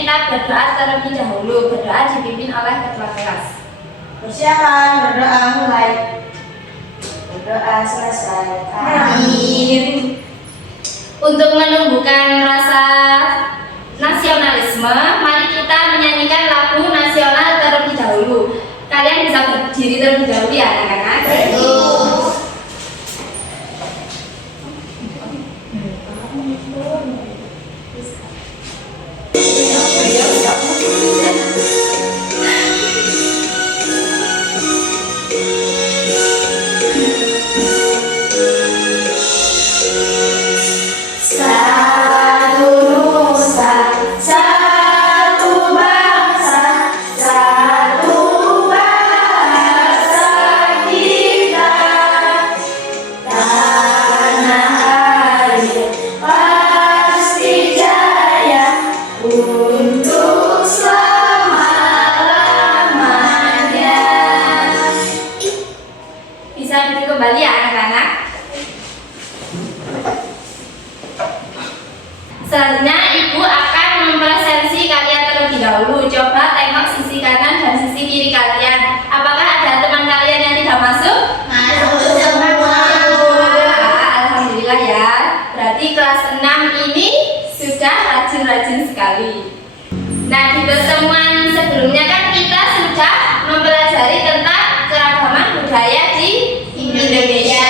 kita berdoa terlebih dahulu. Berdoa dipimpin oleh ketua kelas. Persiapan berdoa mulai. Berdoa selesai. Amin. Untuk menumbuhkan rasa nasionalisme, mari kita menyanyikan lagu nasional terlebih dahulu. Kalian bisa berdiri terlebih dahulu ya anak-anak. Bisa duduk kembali ya anak-anak. Selanjutnya ibu akan mempresentasi kalian terlebih dahulu. Coba tengok sisi kanan dan sisi kiri kalian. Apakah ada teman kalian yang tidak masuk? Masuk semua. Alhamdulillah ya. Berarti kelas 6 ini sudah rajin-rajin sekali. Nah, di pertemuan sebelumnya kan kita sudah mempelajari tentang keragaman budaya di Indonesia.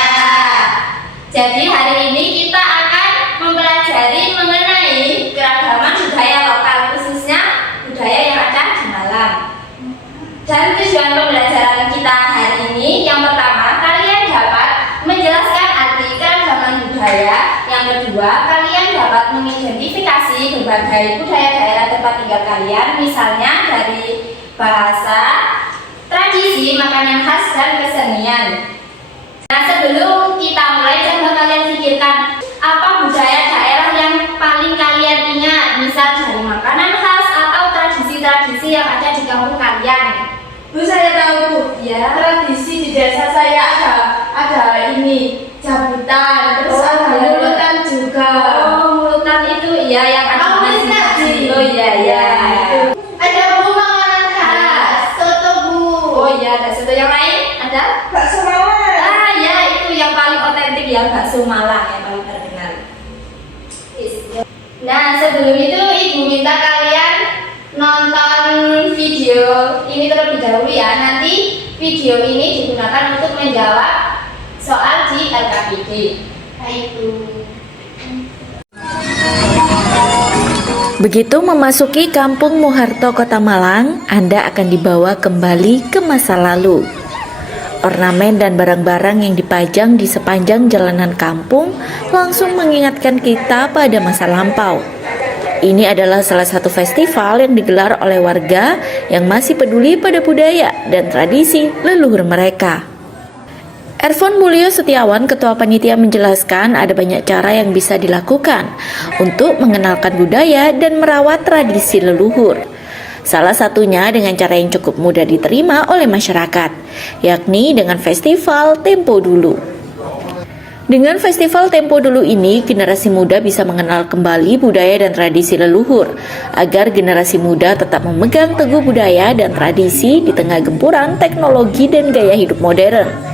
Jadi hari ini kita akan mempelajari mengenai keragaman budaya lokal, khususnya budaya yang ada di Malang. Dan tujuan pembelajaran kita hari ini, yang pertama, kalian dapat menjelaskan arti keragaman budaya. Yang kedua, kalian dapat mengidentifikasi berbagai budaya daerah tempat tinggal kalian, misalnya dari bahasa, tradisi, makanan khas, dan kesenian. Nah, sebelum kita mulai, coba kalian pikirkan apa budaya daerah yang paling kalian ingat, misal dari makanan khas atau tradisi-tradisi yang ada di kampung kalian. Bu, saya tahu Bu. Ya. Tradisi di desa saya ada ini jabutan, terus ada mulutan juga. Oh, mulutan itu ya yang ada Kamu di. Oh iya ya. Ada Bu makanan khas, soto Bu. Oh iya, ada soto yang lain? Ada? Bakso Malang. Ah ya, itu yang paling otentik ya, bakso Malang yang paling terkenal. Nah, sebelum itu ibu minta kalian nonton video ini terlebih dahulu ya. Nanti video ini digunakan untuk menjawab soal di LKPD. Itu. Begitu memasuki Kampung Muharto, Kota Malang, Anda akan dibawa kembali ke masa lalu. Ornamen dan barang-barang yang dipajang di sepanjang jalanan kampung langsung mengingatkan kita pada masa lampau. Ini adalah salah satu festival yang digelar oleh warga yang masih peduli pada budaya dan tradisi leluhur mereka. Erfon Mulyo Setiawan, Ketua Panitia, menjelaskan ada banyak cara yang bisa dilakukan untuk mengenalkan budaya dan merawat tradisi leluhur. Salah satunya dengan cara yang cukup mudah diterima oleh masyarakat, yakni dengan festival Tempo Dulu. Dengan festival Tempo Dulu ini, generasi muda bisa mengenal kembali budaya dan tradisi leluhur, agar generasi muda tetap memegang teguh budaya dan tradisi di tengah gempuran teknologi dan gaya hidup modern.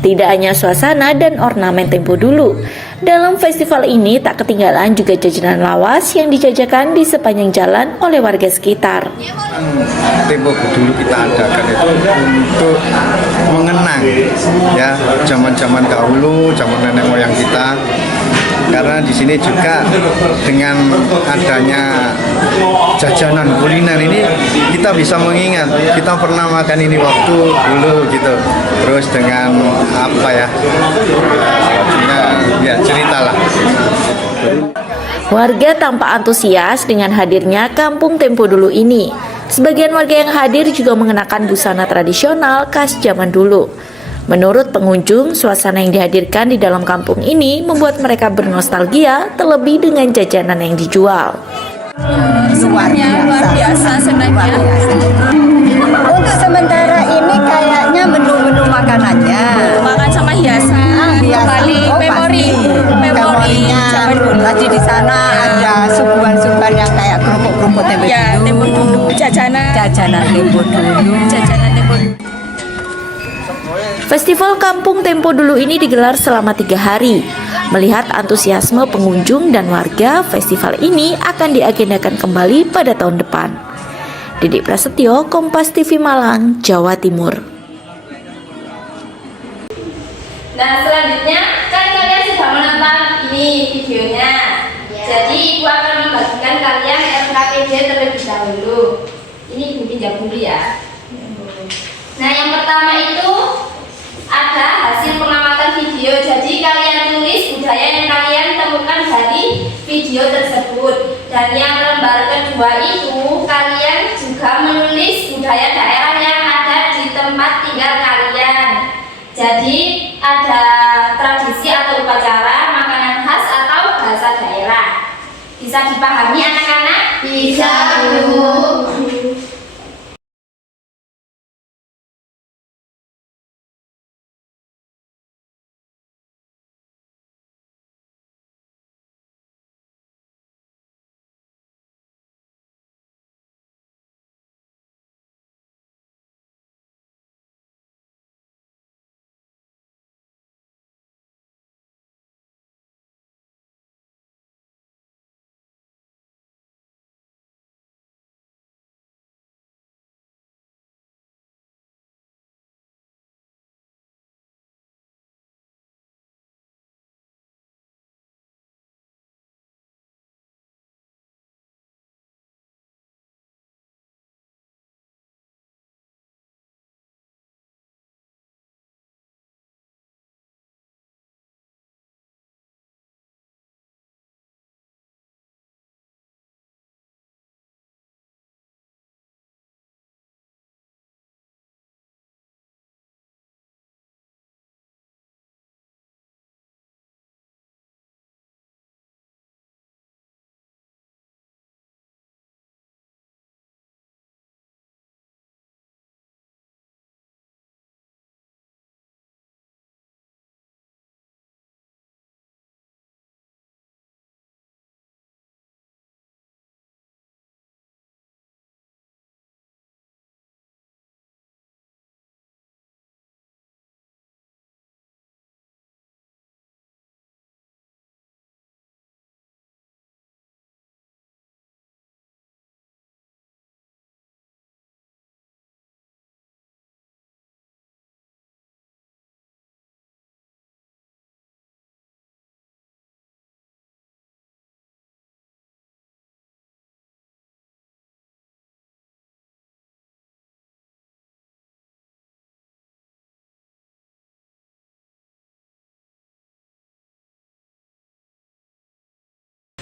Tidak hanya suasana dan ornamen Tempo Dulu, dalam festival ini tak ketinggalan juga jajanan lawas yang dijajakan di sepanjang jalan oleh warga sekitar. Tempo Dulu kita adakan itu untuk mengenang ya zaman-zaman dahulu, zaman nenek moyang kita. Karena di sini juga dengan adanya jajanan kuliner ini kita bisa mengingat kita pernah makan ini waktu dulu gitu. Terus dengan apa ya? Ya ceritalah. Warga tampak antusias dengan hadirnya Kampung Tempo Dulu ini. Sebagian warga yang hadir juga mengenakan busana tradisional khas zaman dulu. Menurut pengunjung, suasana yang dihadirkan di dalam kampung ini membuat mereka bernostalgia, terlebih dengan jajanan yang dijual. Luar biasa senangnya. Untuk sementara ini kayaknya menu-menu makanannya. Makan sama hiasan, kembali memorinya. Zaman dulu. Tadi di sana ada suguhan-suguhan yang kayak kerupuk-kerupuk Tempo dulu. Ya, tempo dulu. Jajanan. Jajanan tempo dulu. Jajanan tempo dulu. Festival Kampung Tempo Dulu ini digelar selama 3 hari. Melihat antusiasme pengunjung dan warga, festival ini akan diagendakan kembali pada tahun depan. Didik Prasetyo, Kompas TV Malang, Jawa Timur. Nah, selanjutnya kan kalian sudah menonton ini videonya. Jadi ibu akan membagikan kalian LKPD terlebih dahulu. Ini ibu pinjam dulu ya. Nah, yang pertama itu ada hasil pengamatan video. Jadi kalian tulis budaya yang kalian temukan dari video tersebut. Dan yang lembar kedua itu kalian juga menulis budaya daerah yang ada di tempat tinggal kalian. Jadi ada tradisi atau upacara, makanan khas atau bahasa daerah. Bisa dipahami anak-anak? Bisa, Bu.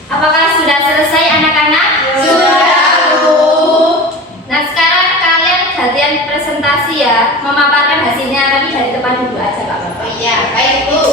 Apakah sudah selesai anak-anak? Sudah, Bu. Nah, sekarang kalian gantian presentasi ya, memaparkan hasilnya, tapi dari depan dulu aja Pak Bapak. Oh iya, baik Bu.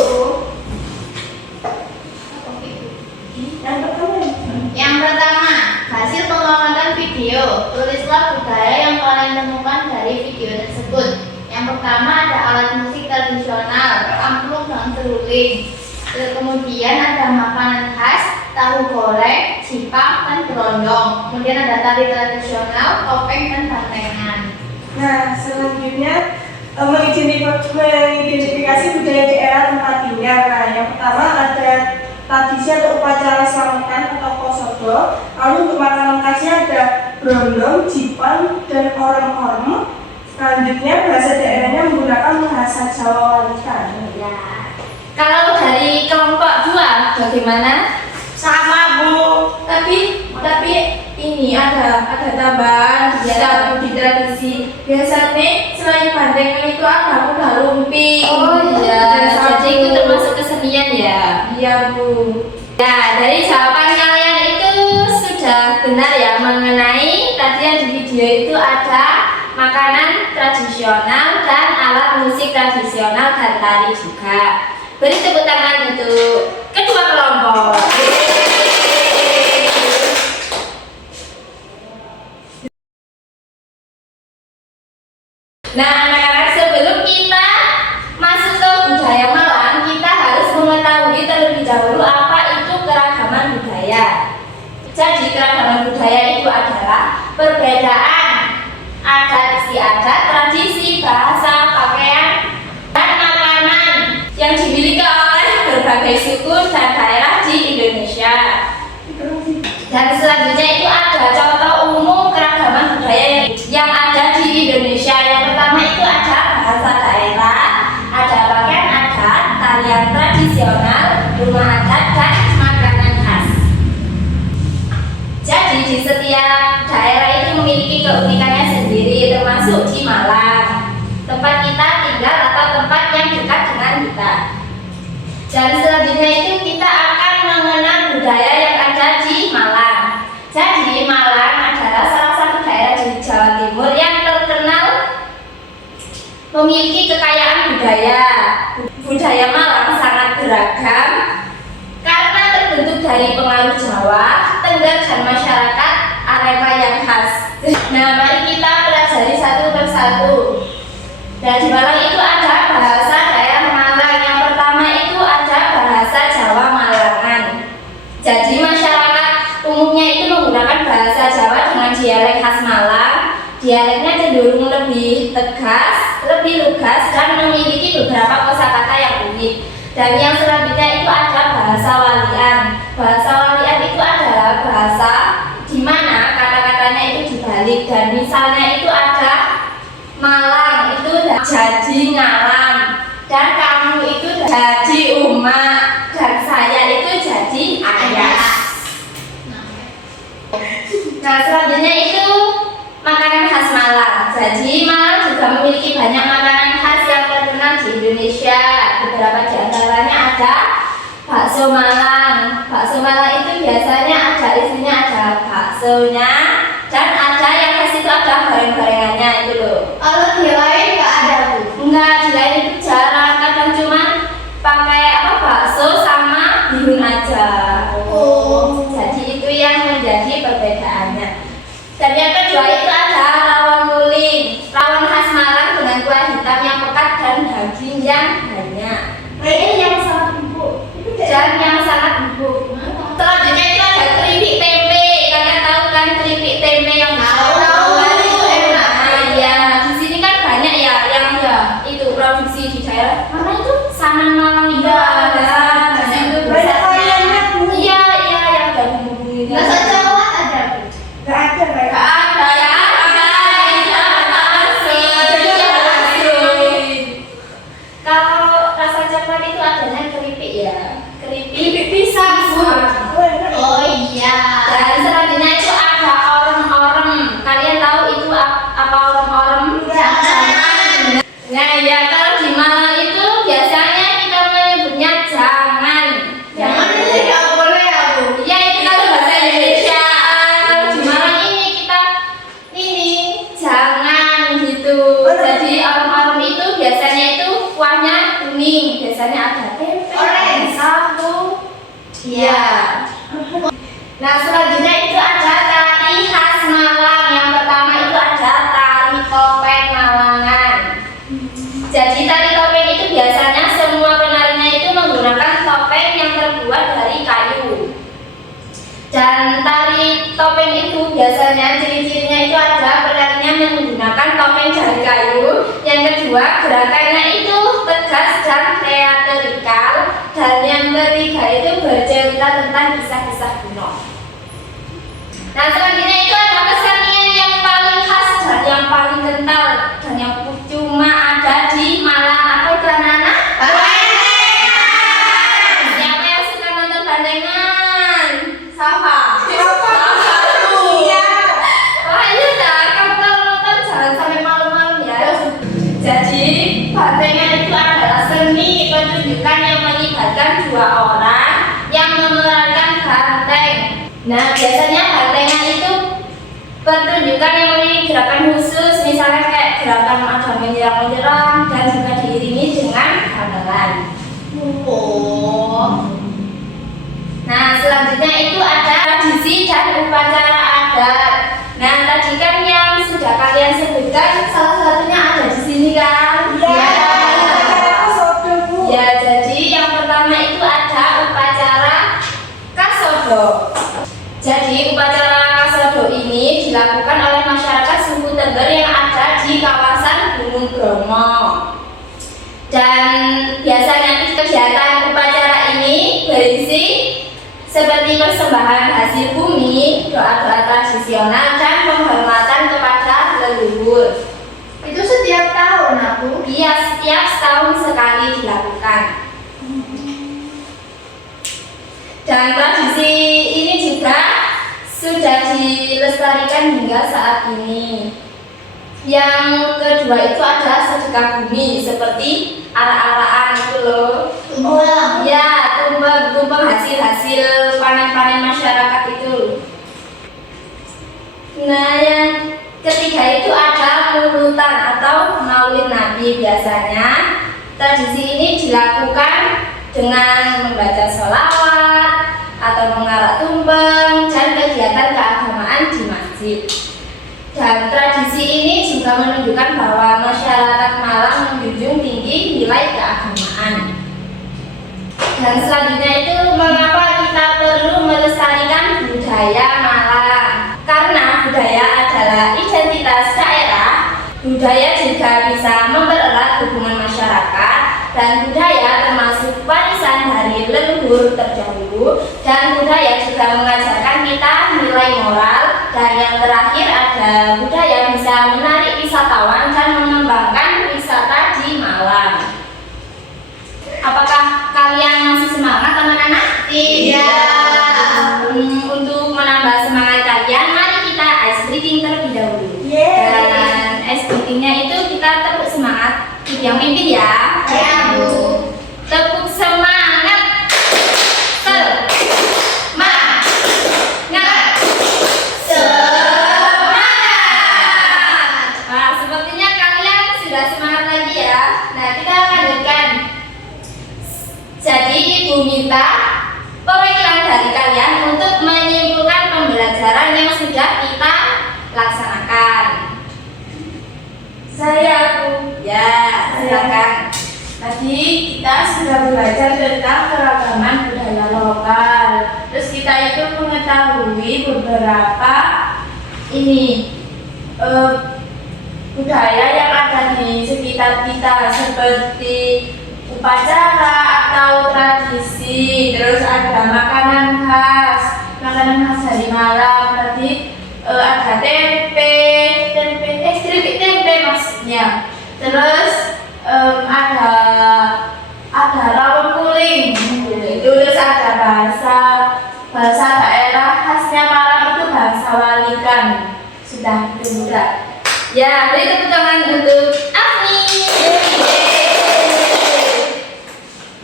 Yang pertama, hasil pengamatan video. Tulislah budaya yang kalian temukan dari video tersebut. Yang pertama ada alat musik tradisional, angklung dan seruling. Kemudian ada makanan khas, tahu goreng, cipang, dan berondong. Kemudian ada tari tradisional, topeng, dan bantengan. Nah, selanjutnya mengidentifikasi budaya daerah tempat tinggal. Nah, yang pertama ada tradisi atau upacara selamatan atau kosodo. Lalu untuk makanan khasnya ada berondong, cipang, dan orem-orem. Selanjutnya bahasa daerahnya menggunakan bahasa Jawa Walikan. Ya. Kalau dari kelompok 2 bagaimana? Sama Bu. Tapi ini ada tambahan di tradisi. Biasanya selain bandengan itu ada kuda lumping. oh iya, Dan jadi itu termasuk kesenian ya. Iya Bu. Ya, dari jawaban kalian itu sudah benar ya mengenai tadi yang di video itu ada makanan tradisional dan alat musik tradisional dan tari juga. Beri tepuk tangan untuk kedua kelompok. Nah, anak-anak, sebelum kita masuk ke budaya Malang, kita harus mengetahui terlebih dahulu apa itu keragaman budaya. Jadi keragaman budaya itu adalah perbedaan adat istiadat, tradisi, bahasa, pakaian, dan makanan yang dimiliki oleh berbagai suku dan daerah di Indonesia. Dan selanjutnya itu ada contoh umum keragaman budaya yang ada di Indonesia. Yang pertama itu ada bahasa daerah, ada pakaian adat, tarian tradisional, rumah adat, dan makanan khas. Jadi di setiap daerah itu memiliki keunikannya sendiri, termasuk di Malang, tempat kita tinggal atau tempat yang dekat dengan kita. Dan selanjutnya itu kita akan mengenal budaya yang ada di Malang. Jadi Malang adalah salah satu daerah di Jawa Timur yang terkenal memiliki kekayaan budaya. Budaya Malang sangat beragam karena terbentuk dari pengaruh Jawa, Tengger, dan masyarakat Arema yang khas. Nah, mari kita pelajari satu persatu. Dan di Malang itu ada bahasa daerah Malang. Yang pertama itu ada bahasa Jawa Malangan. Jadi masyarakat umumnya itu menggunakan bahasa Jawa dengan dialek khas Malang. Dialeknya cenderung lebih tegas, lebih lugas, dan memiliki beberapa kosakata yang unik. Dan yang selanjutnya itu ada bahasa Walian. Bahasa Walian itu adalah bahasa di mana kata-katanya itu dibalik. Dan misalnya itu ada Malang itu jadi ngalam, dan kamu itu jadi Uma, dan saya itu jadi Ayas. Nah, selanjutnya itu makanan khas Malang. Jadi Malang juga memiliki banyak makanan khas yang terkenal di Indonesia. Beberapa di antaranya ada bakso Malang. Bakso Malang itu biasanya ada isinya ada baksonya, dan ada yang khas itu ada goreng-gorengannya itu loh. Kalau di lain nggak ada Bu? Enggak, di lain itu jarang, kadang cuma pakai bakso sama bihun aja. Oh. Jadi itu yang menjadi perbedaannya. Dan yang kedua itu ada rawon nguling. Rawon khas Malang dengan kuah hitam yang pekat dan daging yang banyak. Ini yang sangat empuk. Dan yang sangat empuk. Selanjutnya itu ada keripik tempe. Kalian tahu kan keripik tempe yang Tahu. itu enak. Nah, ya, di sini kan banyak ya yang itu produksi di daerah. Mana itu? Sanan Malang itu ada. Di situ Banyak variannya, Bu. Iya, yang ada bumbu-bumbunya. Bahasa Jawa ada Bu? Nggak ada, Mbak. Nggak ada ya, kalau rasa coklat itu adanya keripik ya, keripik pisang Bu. Oh iya. Dan selanjutnya itu ada orem-orem. Kalian tahu itu apa orem-orem? Jangan. Nah ya, kalau di Malang itu biasanya kita menyebutnya jangan. Jangan ini nggak boleh ya Bu? Ya itu kalau bahasa Indonesia. Di Malang ini kita jangan gitu. Jadi orem-orem itu biasanya itu kuahnya kuning. Biasanya ada tempe, Orange. tahu. Iya. Nah, selanjutnya itu ada tari khas Malang. Yang pertama itu ada tari topeng Malangan. Jadi tari topeng itu biasanya semua penarinya itu menggunakan topeng yang terbuat dari kayu. Dan tari topeng itu biasanya ciri-cirinya itu ada penarinya menggunakan topeng dari kayu. Yang kedua, gerakannya itu tegas dan teatrikal. Dan yang ketiga itu bercerita tentang kisah-kisah kuno. Nah, selanjutnya itu ada kesenian yang paling khas dan yang paling kental dan yang cuma ada di Malang. Apa itu anak-anak? Siapa yang suka nonton bandengan? Siapa? Iya. Wah, iya dah. Kamu kalau nonton jangan sampai malam-malam ya. Jadi bandengan itu adalah seni pertunjukan yang melibatkan dua orang yang memerankan banteng. Nah, biasanya bantengan itu pertunjukan yang memiliki gerakan khusus, misalnya kayak gerakan ada menyerang-menyerang dan juga diiringi dengan gamelan. Oh. Nah, selanjutnya itu ada tradisi dan upacara adat. Nah, tadi kan yang sudah kalian sebutkan salah satunya ada di sini kan? Iya. Acara sodo, Bu. Ya, jadi yang pertama itu ada upacara kasodo. Jadi seperti persembahan hasil bumi, doa-doa tradisional, dan penghormatan kepada leluhur. Itu setiap tahun aku. Iya, setiap setahun sekali dilakukan. Dan tradisi ini juga sudah dilestarikan hingga saat ini. Yang kedua itu adalah sedekah bumi, seperti arak-arakan itu loh. Tumbang. Ya, tumbang hasil panen-panen masyarakat itu. Nah, yang ketiga itu ada mulutan atau maulid Nabi. Biasanya tradisi ini dilakukan dengan membaca sholawat atau mengarak tumbang dan kegiatan keagamaan di masjid. Dan tradisi ini juga menunjukkan bahwa masyarakat Malang menjunjung tinggi nilai keagamaan. Dan selanjutnya itu mengapa kita perlu melestarikan budaya Malang? Karena budaya adalah identitas daerah. Budaya juga bisa mempererat hubungan masyarakat, dan budaya termasuk warisan dari leluhur terdahulu, dan budaya juga mengajarkan kita nilai moral. Dan yang terakhir ada budaya bisa menarik wisatawan dan mengembangkan wisata di Malang. Apakah kalian masih semangat anak-anak? Tidak. Untuk menambah semangat kalian, mari kita ice breaking terlebih dahulu. Yeay. Dan ice breakingnya itu kita tepuk semangat. Yang mimpin ya. Ya, Bu. Tepuk semangat. Semangat. Semangat. Nah, sepertinya kalian sudah semangat lagi ya. Nah, kita lanjutkan. Jadi Ibu minta perwakilan dari kalian untuk menyimpulkan pembelajaran yang sudah kita laksanakan. Saya Bu. Ya, silakan. Tadi kita sudah belajar tentang keragaman budaya lokal. Terus kita itu mengetahui beberapa budaya yang ada di sekitar kita, seperti upacara atau tradisi. Terus ada makanan khas dari Malang. Tadi ada keripik tempe maksudnya. Terus ada rawon kuling. Terus ada bahasa daerah khasnya Malang itu bahasa Walikan. Sudah itu juga. Ya, beri tepuk tangan untuk Afni.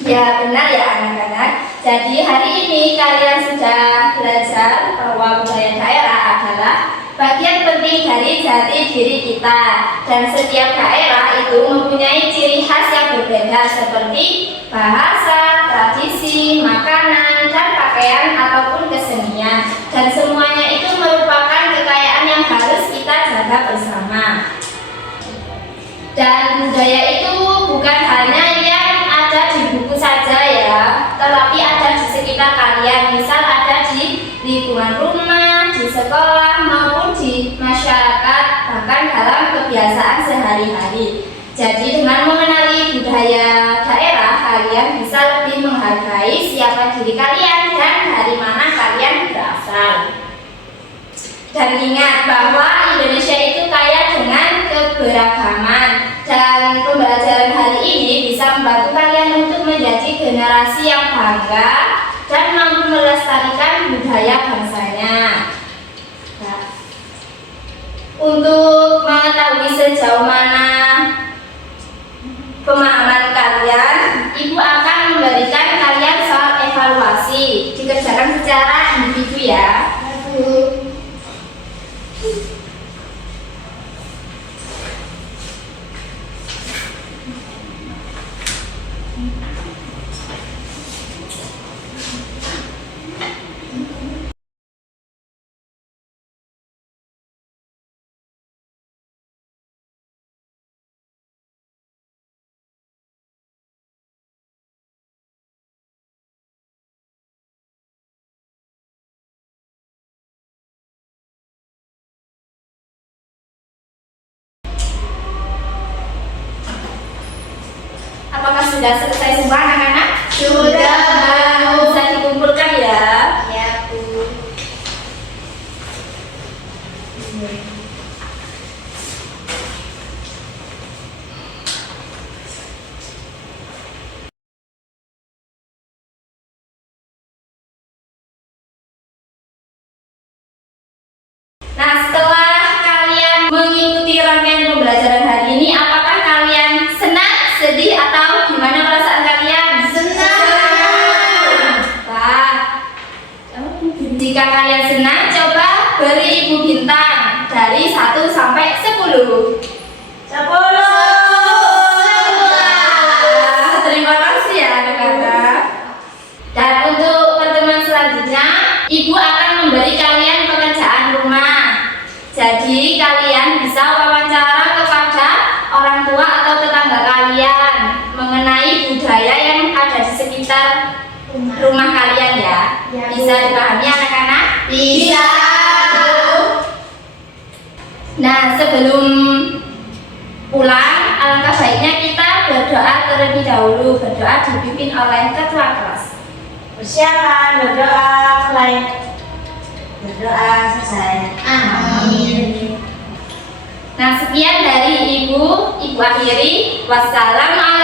Ya, benar ya anak-anak. Jadi hari ini kalian sudah belajar bahwa budaya daerah adalah bagian penting dari jati diri kita, dan setiap daerah itu mempunyai ciri khas yang berbeda seperti bahasa, tradisi, makanan, dan pakaian ataupun kesenian, dan semuanya itu merupakan kekayaan yang harus kita jaga bersama. Dan budaya itu bukan hanya yang ada di buku saja ya, tetapi ada di sekitar kalian. Misal ada di lingkungan rumah, di sekolah, maupun di masyarakat, bahkan dalam kebiasaan sehari-hari. Jadi dengan mengenali budaya daerah, kalian bisa lebih menghargai siapa diri kalian dan dari mana kalian berasal. Dan ingat bahwa Indonesia itu kaya dengan keberagaman, dan pembelajaran hari ini bisa membantu kalian untuk menjadi generasi yang bangga dan mampu melestarikan budaya bangsanya. Nah, untuk mengetahui sejauh mana pemahaman kalian, Ibu akan memberikan kalian soal evaluasi, dikerjakan secara individu ya. Apakah sudah selesai semua anak-anak? Sudah. Bisa dikumpulkan ya. Jika kalian senang, coba beri ibu bintang dari 1 sampai 10. 10. Terima kasih ya anak-anak. Dan untuk pertemuan selanjutnya, ibu akan memberi kalian pekerjaan rumah. Jadi kalian bisa wawancara kepada orang tua atau tetangga kalian mengenai budaya yang ada di sekitar rumah kalian ya. Bisa dipahami anak-anak? Bisa. Nah, sebelum pulang, alangkah baiknya kita berdoa terlebih dahulu. Berdoa dipimpin oleh ketua kelas. Persiapan berdoa mulai. Berdoa selesai. Amin. Nah, sekian dari ibu akhiri. Wassalamualaikum